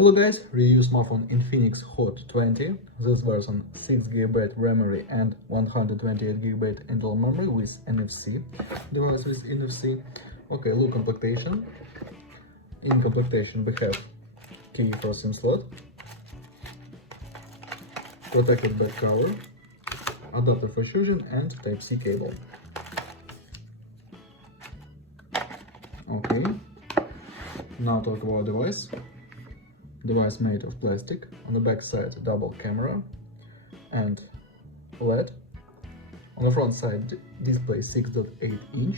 Hello guys, review smartphone Infinix HOT 20. This version 6GB memory and 128GB internal memory with NFC. Device with NFC. Okay, look complementation. In complementation we have key for SIM slot, protected back cover, adapter for charging and Type-C cable. Okay, now talk about device. Device made of plastic. On the back side double camera and LED. On the front side display 6.8 inch.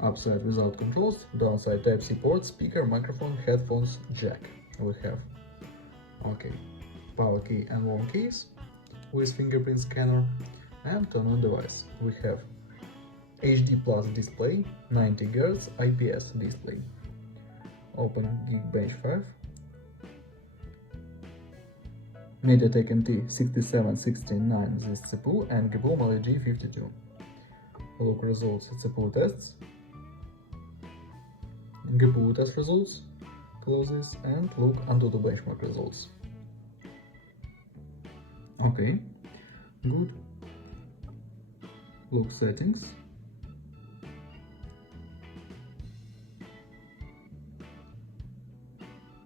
Upside without controls. Downside Type-C port, speaker, microphone, headphones, jack. We have okay, power key and long keys with fingerprint scanner. And turn on device we have HD plus display, 90 Hz IPS display. Open Geekbench 5. MediaTek MT 6769 this CPU and GPU Mali G52. Look results CPU tests, GPU test results, close this and look onto the benchmark results. Okay, good. Look settings.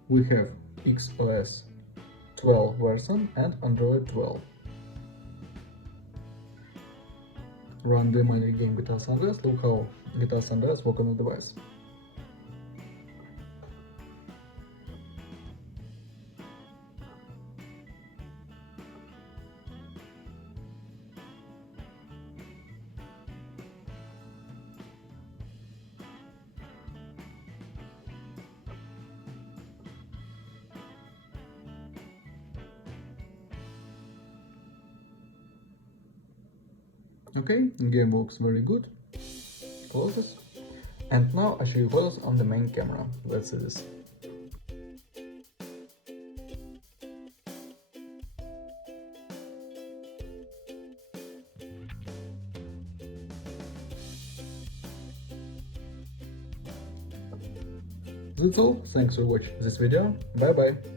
We have XOS 12 version and Android 12. Run the mini game Guitar Sunrise. Look how Guitar Sunrise works on the device. Okay, game works very good. Close this. And now I show you photos on the main camera. Let's see this. That's all. Thanks for watching this video. Bye bye.